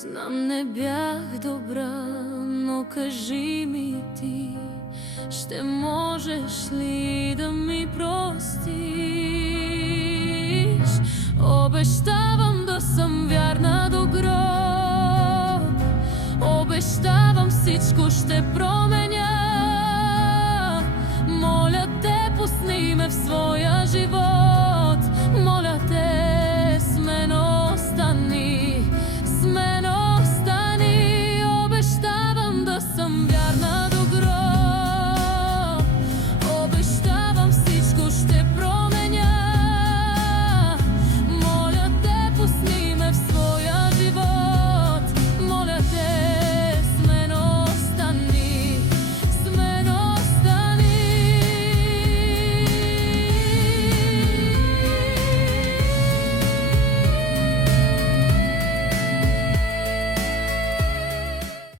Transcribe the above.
Знам, не бях добра, но кажи ми ти, ще можеш ли да ми простиш? Обещавам да съм вярна до гроб, обещавам всичко ще променя. Моля те, пусни ме в своя живот.